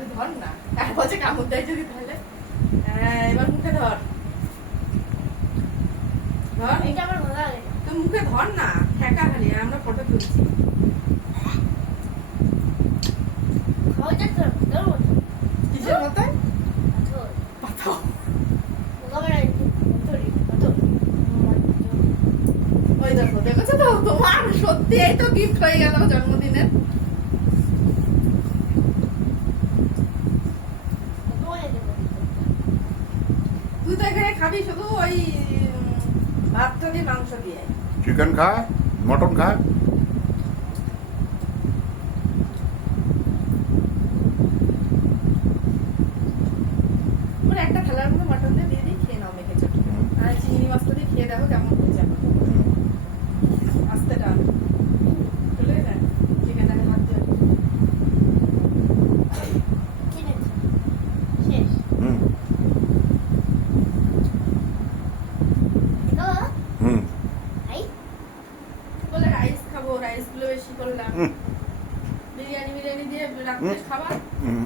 তুই ধর না, আর বলছে কামড় দেয় যদি তাহলে। এবার মুখে ধর, ধর। এটা আমার ভালো লাগে না। তুই মুখে ধর না, ঠেকা খালি, আমরা ফটো তুলছি। খাওয়াটা তো তোর মতো। কিসের মতো? পাথর। পাথর। ওখানে পাথরই, পাথর। ওই দেখো, দেখেছো তো, তোমার সত্যি এই তো গিফট হয়ে গেল জন্মদিনের। তোমায় দেবো। তুই তো এখানে খাবি শুধু ওই ভাতটা দিয়ে মাংস দিয়ে। চিকেন খায়, মটন খায়। ওর একটা থালার মধ্যে মটন দিয়ে দিয়ে দিই, খেয়ে নাও মেখে চটকে। আর চিংড়ি মাছটা দিয়ে খেয়ে দেখো কেমন হয়েছে। আস্তে টান চলে যায়, চিকেনটাকে হাত দিয়ে। কিনেছি। শেষ। হুম এটা হুম আই বলে রাইস খাবো, রাইস গুলো বেশি করলাম। হুম বিরিয়ানি দিয়ে রাত্রে খাবার। হুম